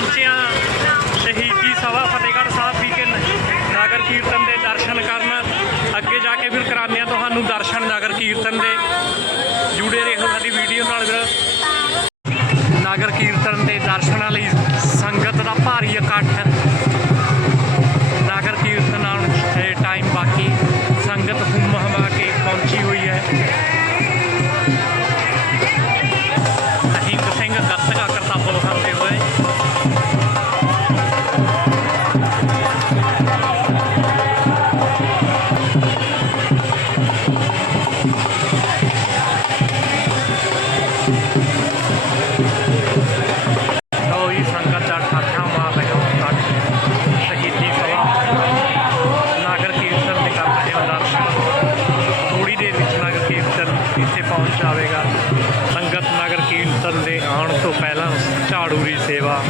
ਪਹੁੰਚੇ ਹਾਂ ਸ਼ਹੀਦੀ ਸਭਾ ਫਤਿਹਗੜ੍ਹ ਸਾਹਿਬ ਵਿਖੇ ਨਗਰ ਕੀਰਤਨ ਦੇ ਦਰਸ਼ਨ ਕਰਨ। ਅੱਗੇ ਜਾ ਕੇ ਫਿਰ ਕਰਾਉਂਦੇ ਹਾਂ ਤੁਹਾਨੂੰ ਦਰਸ਼ਨ ਨਗਰ ਕੀਰਤਨ ਦੇ। ਜੁੜੇ ਰਹੋ ਸਾਡੀ ਵੀਡੀਓ ਨਾਲ ਵੀਰ ਨਗਰ ਕੀਰਤਨ ਦੇ ਦਰਸ਼ਨਾਂ ਲਈ ਸੰਗਤ ਦਾ ਭਾਰੀ ਇਕੱਠ ਜਾਵੇਗਾ ਸੰਗਤ ਨਗਰ ਕੀਰਤਨ ਦੇ ਆਉਣ ਤੋਂ ਪਹਿਲਾਂ ਝਾੜੂ ਦੀ ਸੇਵਾ।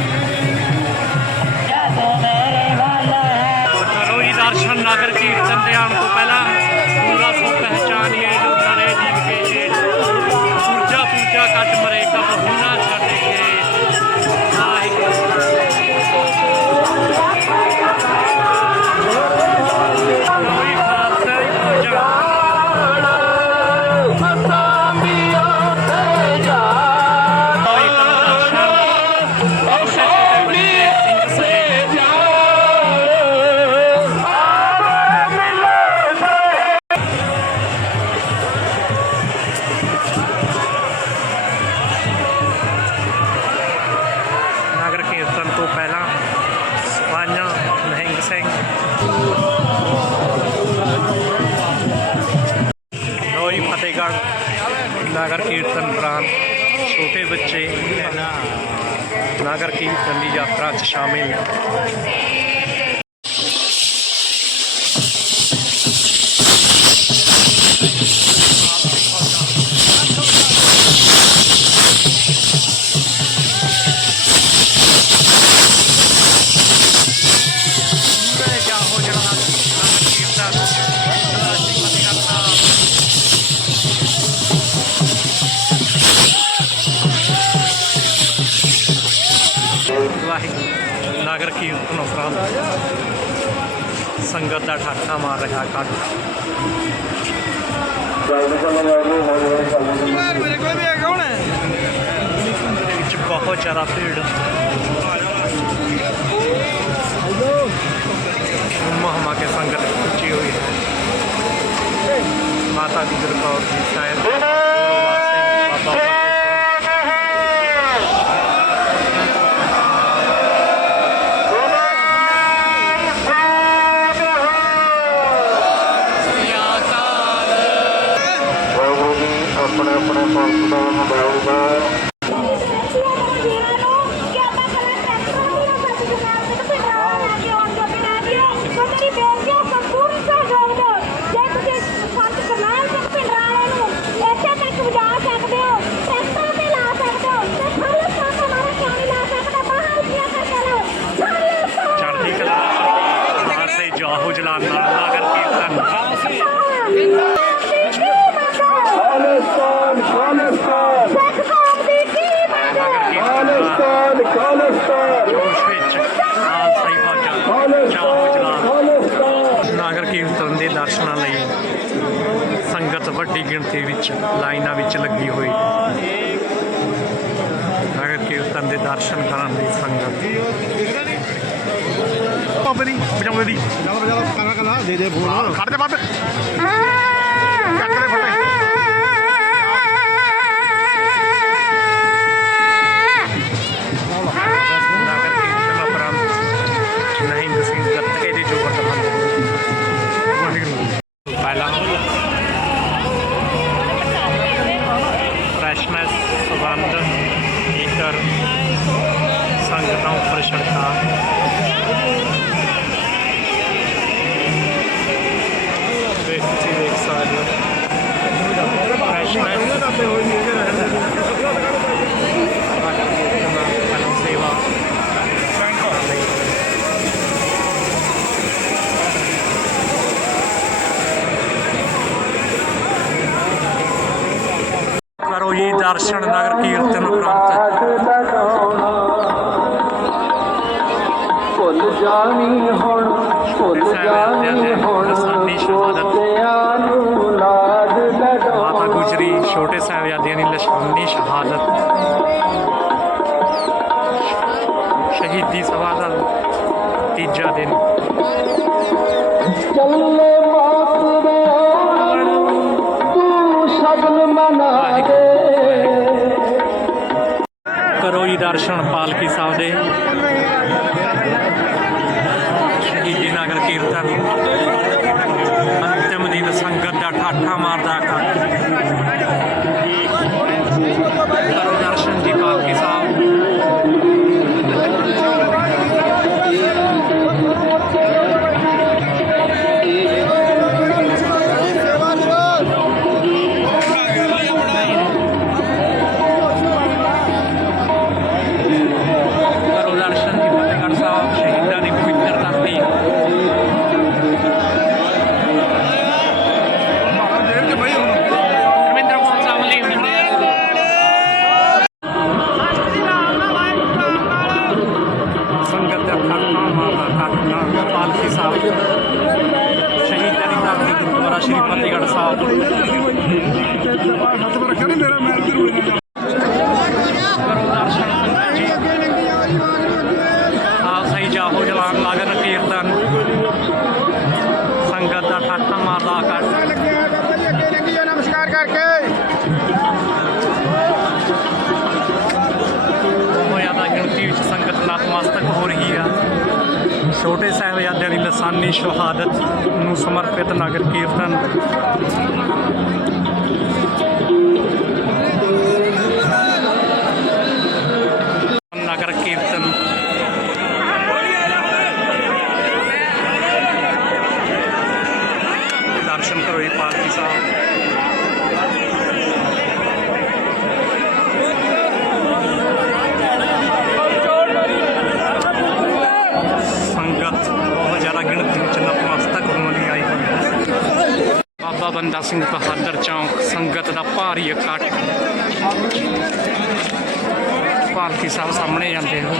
ਕਰੋ ਜੀ, ਦਰਸ਼ਨ ਨਗਰ ਕੀਰਤਨ ਦੇ ਆਉਣ ਤੋਂ ਪਹਿਲਾਂ ਯਾਤਰਾ 'ਚ ਕੀਰਤਨ ਸੰਗਤ ਦਾ ਠਾਠਾ ਮਾਰ ਰਿਹਾ ਕੱਟ ਮੇਰੇ ਕੋਲ ਵੀ ਹੈਗਾ ਹੁਣ ਦੇ ਵਿੱਚ ਬਹੁਤ ਜ਼ਿਆਦਾ ਭੀੜ। ਮਹਮਾ ਕੇ ਸੰਗਤ ਪਹੁੰਚੀ ਹੋਈ ਹੈ। ਮਾਤਾ ਦੀ ਕਿਰਪਾ ਜੀ ਸ਼ਾਇਦ ਗੁਰੂਵਾਰ ਸਿੰਘ ਬਾਬਾ ਫਤਿਹ ਸਿੰਘ ਵਾਹਿਗੁਰੂ ਜੀ ਆਪਣੇ ਆਪਣੇ ਪੰਥ ਦਾ ਮਨਾਉਗਾ ਚੜ੍ਹਦੀ ਕਲਾ ਵਾਸੇ ਜਾਹੋ ਜਲਾਲ ਨਾਲ ਨਗਰ ਕੀਰਤਨ ਖਾਲਿਸਤਾਨ ਖਾਲਿਸਤਾਨ ਨਗਰ ਕੀਰਤਨ ਦਾ ਖਾਲਿਸਤਾਨ ਖਾਲਿਸਤਾਨ ਜੋਸ਼ ਵਿੱਚ ਖਾਲਸਾ ਹੀ ਫੌਜਾਂ ਜਾਹੋ ਜਲਾਲ ਖਾਲਿਸਤਾਨ ਨਗਰ ਕੀਰਤਨ ਦੇ ਦਰਸ਼ਨਾਂ ਲਈ ਸੰਗਤ ਵੱਡੀ ਗਿਣਤੀ ਵਿੱਚ ਲਾਈਨਾਂ ਵਿੱਚ ਲੱਗੀ ਹੋਈ। ਹੈ ਨਗਰ ਕੀਰਤਨ ਦੇ ਦਰਸ਼ਨ ਕਰਨ ਲਈ ਸੰਗਤ। ਬਾਬੇ ਦੀ। ਦੀ ਚੱਲ ਬਜਾ ਕਰਾ ਕਰਾ ਦੇ ਦੇ ਫੋਨ ਖੜ ਜਾ ਬਾਬੇ ਚੱਕ ਦੇ ਫਟੇ ਨਗਰ ਦਰਸ਼ਨ ਨਗਰ ਕੀਰਤਨ ਉਪਰੰਤ। ਜਾਣੀ ਹੁਣ ਭੁੱਲ ਜਾਣੀ ਹੁਣ ਨੂੰ ਲਾਜ ਮਾਤਾ ਗੁਜਰੀ ਛੋਟੇ ਸਾਹਿਬਜ਼ਾਦਿਆਂ ਦੀ ਲਸ਼ਮਣੀ ਸ਼ਹਾਦਤ। ਸ਼ਹੀਦੀ ਸਭਾ ਦਾ ਤੀਜਾ ਦਿਨ। ਚੱਲੇ ਦਰਸ਼ਨ ਪਾਲਕੀ ਸਾਹਿਬ ਦੇ। ਸ਼ਹੀਦੀ ਨਗਰ ਕੀਰਤਨ। ਅੰਤਿਮ ਦਿਨ ਸੰਗਤ ਦਾ ਠਾਠਾ ਮਾਰਦਾ। ਕਰ ਛੋਟੇ ਸਾਹਿਬਜ਼ਾਦਿਆਂ ਦੀ ਲਸਾਨੀ ਸ਼ਹਾਦਤ ਨੂੰ ਸਮਰਪਿਤ ਨਗਰ ਕੀਰਤਨ ਬੰਦਾ ਸਿੰਘ ਬਹਾਦਰ ਚੌਂਕ, ਸੰਗਤ ਦਾ ਭਾਰੀ ਇਕੱਠ। ਪਾਲਕੀ ਸਾਹਿਬ ਸਾਹਮਣੇ ਜਾਂਦੇ ਹੋ।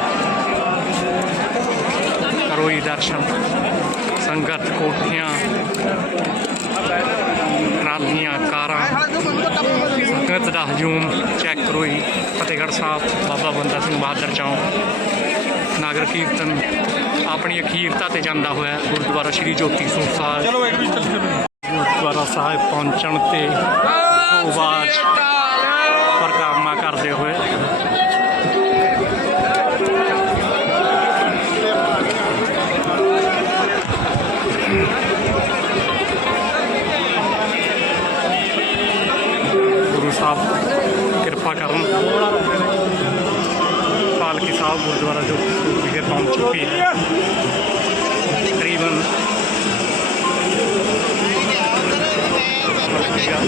ਰੋਈ ਦਰਸ਼ਨ। ਸੰਗਤ, ਕੋਠੀਆਂ, ਟਰਾਲੀਆਂ, ਕਾਰਾਂ। ਸੰਗਤ ਦਾ ਹਜੂਮ ਚੈੱਕ ਕਰੋ ਜੀ। ਫਤਿਹਗੜ੍ਹ ਸਾਹਿਬ, ਬਾਬਾ ਬੰਦਾ ਸਿੰਘ ਬਹਾਦਰ ਚੌਂਕ। ਨਾਗਰ ਕੀਰਤਨ ਆਪਣੀ ਅਖੀਰਤਾ ਤੇ ਜਾਂਦਾ ਹੋਇਆ ਗੁਰਦੁਆਰਾ ਸ਼੍ਰੀ ਜੋਤੀ ਸਰੂਪ ਸਾਹਿਬ ਚਲੋ ਇੱਕ ਵੀ ਚੱਲ। ਗੁਰਦੁਆਰਾ ਸਾਹਿਬ ਪਹੁੰਚਣ ਤੇ ਆਵਾਜ਼ ਪ੍ਰਕਾਰਨਾ ਕਰਦੇ ਹੋਏ ਗੁਰੂ ਸਾਹਿਬ ਕਿਰਪਾ ਕਰਨ ਪਾਲਕੀ ਸਾਹਿਬ ਗੁਰਦੁਆਰਾ ਜੋ ਵਿਖੇ ਪਹੁੰਚ ਚੁੱਕੀ ਹੈ ਤਕਰੀਬਨ ਦਰਸ਼ਨ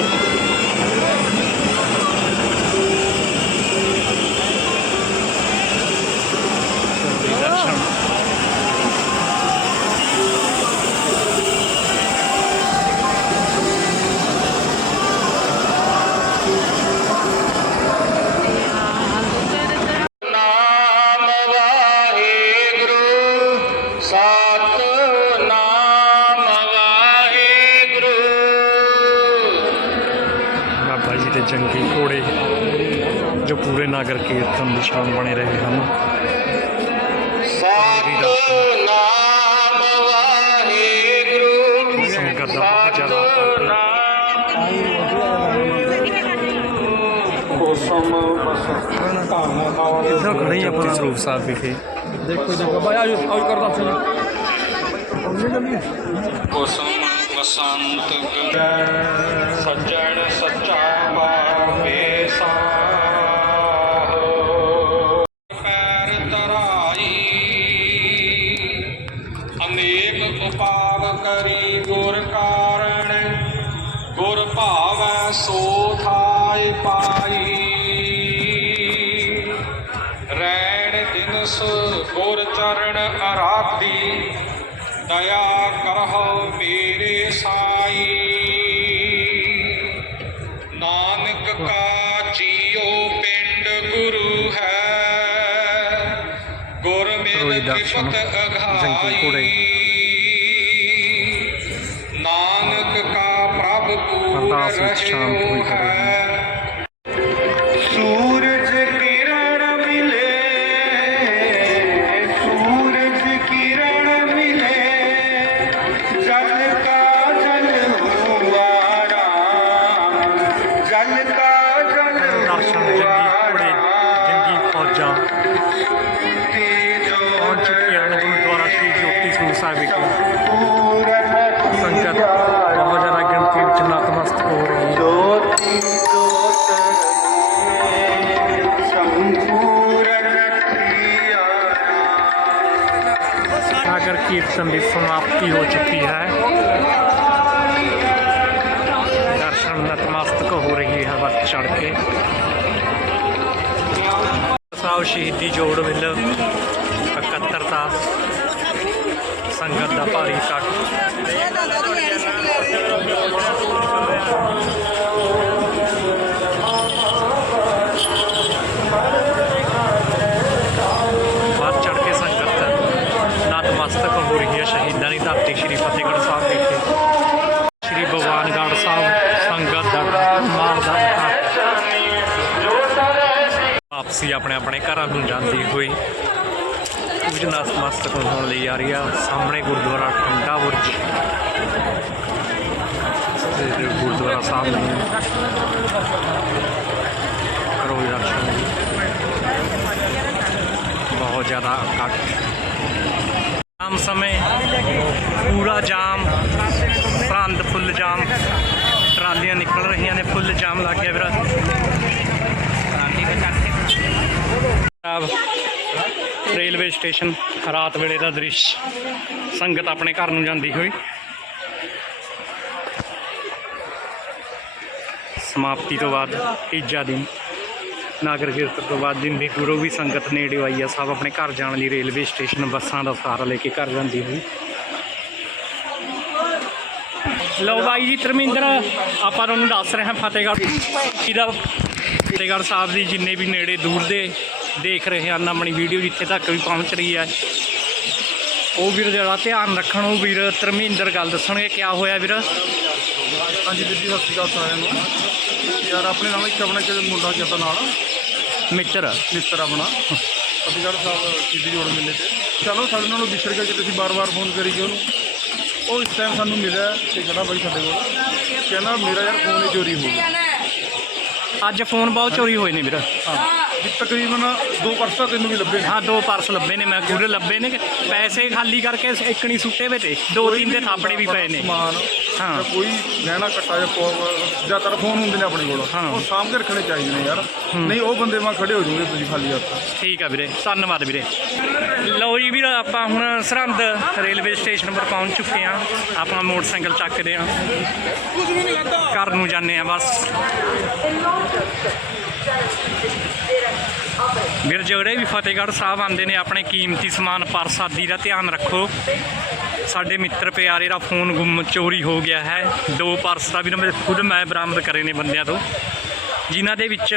ਜੰਗੀ ਘੋੜੇ ਜੋ ਪੂਰੇ ਨਗਰ ਕੀਰਤਨ ਨਿਸ਼ਾਨ ਬਣੇ ਰਹੇ ਹਨ। ਸਤਨਾਮ ਵਾਹਿਗੁਰੂ। ਸੰਗਤ ਦਾ ਬਹੁਤ ਜ਼ਿਆਦਾ ਕਿੱਥੋਂ ਖੜੇ ਆਪਾਂ ਸਰੂਪ ਸਾਹਿਬ ਵਿਖੇ। ਦੇਖੋ ਦੇਖੋ ਬਾਈ ਆਜੋ ਆਜੋ ਕਰਦਾ ਸੀ ਕੁਸਮ ਬਸੰਤ ਸੱਜਣ ਸੱਚਾ ਅਨੇਕ ਉਪਾਵ ਕਰੀ ਗੁਰ ਕਾਰਣ, ਗੁਰ ਭਾਵੈ ਸੋ ਥਾਇ ਪਾਈ। ਰੈਣ ਦਿਨਸ ਗੁਰ ਚਰਨ ਅਰਾਧੀ, ਦਇਆ ਕਰਹੁ ਮੇਰੇ ਸਾਈ ਹੈ ਮਿਲ ਦਰਸ਼ਨ ਜੰਗੀ ਘੋੜੇ। ਨਾਨਕ ਕਾ ਪ੍ਰਭ ਪੂਰ ਅਰਦਾਸ ਵਿੱਚ ਨਗਰ ਦੀ ਸਮਾਪਤੀ ਹੋ ਚੁੱਕੀ ਹੈ ਦਰਸ਼ਨ ਨਤਮਸਤਕ ਹੋ ਰਹੀ ਹੈ ਵੱਧ ਚੜ ਕੇ ਸਾਹਿਬ ਸ਼ਹੀਦੀ ਜੋੜ ਮਿਲ ਇਕੱਤਰਤਾ ਸੰਗਤ ਦਾ ਭਾਰੀ ਇਕੱਠ ਵੱਧ ਚੜ ਕੇ ਸੰਗਤ ਨਤਮਸਤਕ ਹੋ ਰਹੀ ਹੈ ਸ਼ਹੀਦਾਂ ਦੀ ਧਰਤੀ, ਸ਼੍ਰੀ ਫਤਿਹਗੜ੍ਹ ਸਾਹਿਬ ਵਿਖੇ। ਸ਼੍ਰੀ ਭਗਵਾਨਗੜ੍ਹ ਸਾਹਿਬ ਸੰਗਤ ਦਾ ਮਾਲ ਦਾ ਵਾਪਸੀ ਆਪਣੇ ਆਪਣੇ ਘਰਾਂ ਨੂੰ ਜਾਂਦੀ ਹੋਈ। ਕੁਝ ਨਤਮਸਤਕ ਹੋਣ ਲਈ ਆ ਰਹੀ ਆ। ਸਾਹਮਣੇ ਗੁਰਦੁਆਰਾ ਠੰਡਾ ਬੁਰਜ। ਤੇ ਗੁਰਦੁਆਰਾ ਸਾਹਿਬ ਨੂੰ ਕਰੋ ਦਰਸ਼ਨ। ਬਹੁਤ ਜ਼ਿਆਦਾ ਇਕੱਠ। ਆਮ ਸਮੇਂ ਪੂਰਾ ਜਾਮ, ਸਰਹੰਦ ਫੁੱਲ ਜਾਮ, ਟਰਾਲੀਆਂ ਨਿਕਲ ਰਹੀਆਂ ਨੇ, ਫੁੱਲ ਜਾਮ ਲੱਗ ਗਿਆ ਵੀਰ। ਰੇਲਵੇ ਸਟੇਸ਼ਨ ਰਾਤ ਵੇਲੇ ਦਾ ਦ੍ਰਿਸ਼। ਸੰਗਤ ਆਪਣੇ ਘਰ ਨੂੰ ਜਾਂਦੀ ਹੋਈ। ਸਮਾਪਤੀ ਤੋਂ ਬਾਅਦ ਤੀਜਾ ਦਿਨ। ਨਾਗਰ ਕੀਰਤਨ ਤੋਂ ਬਾਅਦ ਦਿਨ ਦੀ ਵੀ ਸੰਗਤ ਨੇੜੇ ਆਈ ਆ, ਸਭ ਆਪਣੇ ਘਰ ਜਾਣ ਲਈ ਰੇਲਵੇ ਸਟੇਸ਼ਨ ਬੱਸਾਂ ਦਾ ਸਹਾਰਾ ਲੈ ਕੇ ਘਰ ਜਾਂਦੀ ਹੋਈ। ਲਓ ਬਾਈ ਜੀ, ਧਰਮਿੰਦਰ, ਆਪਾਂ ਤੁਹਾਨੂੰ ਦੱਸ ਰਹੇ ਹਾਂ ਫਤਿਹਗੜ੍ਹ ਇਹਦਾ ਫਤਿਹਗੜ੍ਹ ਸਾਹਿਬ ਦੀ ਜਿੰਨੇ ਵੀ ਨੇੜੇ ਦੂਰ ਦੇ ਦੇਖ ਰਹੇ ਹਨ ਆਪਣੀ ਵੀਡੀਓ ਜਿੱਥੇ ਤੱਕ ਵੀ ਪਹੁੰਚ ਰਹੀ ਹੈ ਉਹ ਵੀਰ ਜਿਹੜਾ ਧਿਆਨ ਰੱਖਣ, ਉਹ ਵੀਰ ਧਰਮਿੰਦਰ ਗੱਲ ਦੱਸਣਗੇ, ਕਿਆ ਹੋਇਆ ਵੀਰ? ਹਾਂਜੀ ਵੀਰ ਜੀ ਸਤਿ ਸ਼੍ਰੀ ਅਕਾਲ ਸਾਰਿਆਂ ਨੂੰ। ਯਾਰ ਆਪਣੇ ਨਾਲ ਇੱਕ ਆਪਣਾ ਇੱਕ ਮੁੰਡਾ ਕੀਤਾ ਨਾਲ। ਮਿੱਤਰ। ਮਿੱਤਰ ਆਪਣਾ। ਫਤਿਹਗੜ੍ਹ ਸਾਹਿਬ ਸਿੱਧੀ ਜੋੜ ਮੇਲੇ ਤੇ। ਚਲੋ ਸਾਡੇ ਨਾਲ ਵਿਛੜ ਗਿਆ ਕਿ ਤੁਸੀਂ ਬਾਰ-ਬਾਰ ਫੋਨ ਕਰੀ ਗਏ ਉਹਨੂੰ। ਉਹ ਇਸ ਟਾਈਮ ਸਾਨੂੰ ਮਿਲਿਆ ਤੇ ਖੜਾ ਬਾਈ ਸਾਡੇ ਕੋਲ। ਕਹਿੰਦਾ ਮੇਰਾ ਯਾਰ ਫੋਨ ਹੀ ਚੋਰੀ ਹੋ ਗਿਆ। ਅੱਜ ਫੋਨ ਬਹੁਤ ਚੋਰੀ ਹੋਏ ਨੇ ਵੀਰ। ਹਾਂ। ਤਕਰੀਬਨ ਦੋ ਪਰਸਾ ਤੈਨੂੰ ਵੀ ਲੱਭੇ ਨੇ। ਹਾਂ ਦੋ ਪਰਸ ਲੱਭੇ ਨੇ ਮੈਂ ਪੂਰੇ ਲੱਭੇ ਨੇ ਪੈਸੇ ਖਾਲੀ ਕਰਕੇ ਇੱਕਣੀ ਸੁੱਟੇ ਵੇ ਤੇ ਦੋ ਤਿੰਨ ਦੇ ਥਾਪੜੇ ਵੀ ਪਏ ਨੇ। ਸਮਾਨ ਹਾਂ। ਜਾਂ ਕੋਈ ਗਹਿਣਾ ਕੱਟਾ ਜਾਂ ਪੋ- ਜ਼ਿਆਦਾਤਰ ਫੋਨ ਹੁੰਦੇ ਨੇ ਆਪਣੇ ਕੋਲ ਹਾਂ। ਉਹ ਸਾਂਭ ਕੇ ਰੱਖਣੇ ਚਾਹੀਦੇ ਨੇ ਯਾਰ। ਨਹੀਂ ਉਹ ਬੰਦੇ ਮਾ ਖੜੇ ਹੋ ਜੂਗੇ ਤੁਸੀਂ ਖਾਲੀ ਹੱਥ। ਠੀਕ ਆ ਵੀਰੇ ਧੰਨਵਾਦ ਵੀਰੇ। ਲਓ ਜੀ ਵੀਰ ਆਪਾਂ ਹੁਣ ਸਰਹੰਦ ਰੇਲਵੇ ਸਟੇਸ਼ਨ ਪਰ ਪਹੁੰਚ ਚੁੱਕੇ ਆ ਆਪਣਾ ਮੋਟਰਸਾਈਕਲ ਚੱਕਦੇ ਆ ਘਰ ਨੂੰ ਜਾਂਦੇ ਆ ਬਸ। ਵੀਰ ਜਿਹੜੇ ਵੀ ਫਤਿਹਗੜ੍ਹ ਸਾਹਿਬ ਆਉਂਦੇ ਨੇ, ਆਪਣੇ ਕੀਮਤੀ ਸਮਾਨ ਪਰਸ ਆਦਿ ਦਾ ਧਿਆਨ ਰੱਖੋ। ਸਾਡੇ ਮਿੱਤਰ ਪਿਆਰੇ ਦਾ ਫੋਨ ਗੁੰਮ ਚੋਰੀ ਹੋ ਗਿਆ ਹੈ। ਦੋ ਪਰਸ ਦਾ ਵੀ ਨਾ ਮੇਰੇ ਖੁਦ ਮੈਂ ਬਰਾਮਦ ਕਰੇ ਨੇ ਬੰਦਿਆਂ ਤੋਂ। ਜਿਨ੍ਹਾਂ ਦੇ ਵਿੱਚ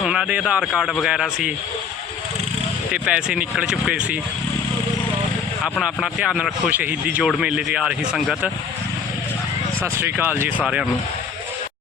ਉਹਨਾਂ ਦੇ ਆਧਾਰ ਕਾਰਡ ਵਗੈਰਾ ਸੀ ਤੇ ਪੈਸੇ ਨਿਕਲ ਚੁੱਕੇ ਸੀ। ਆਪਣਾ ਆਪਣਾ ਧਿਆਨ ਰੱਖੋ, ਸ਼ਹੀਦੀ ਜੋੜ ਮੇਲੇ ਤੇ ਆ ਰਹੀ ਸੰਗਤ। ਸਤਿ ਸ਼੍ਰੀ ਅਕਾਲ ਜੀ ਸਾਰਿਆਂ ਨੂੰ।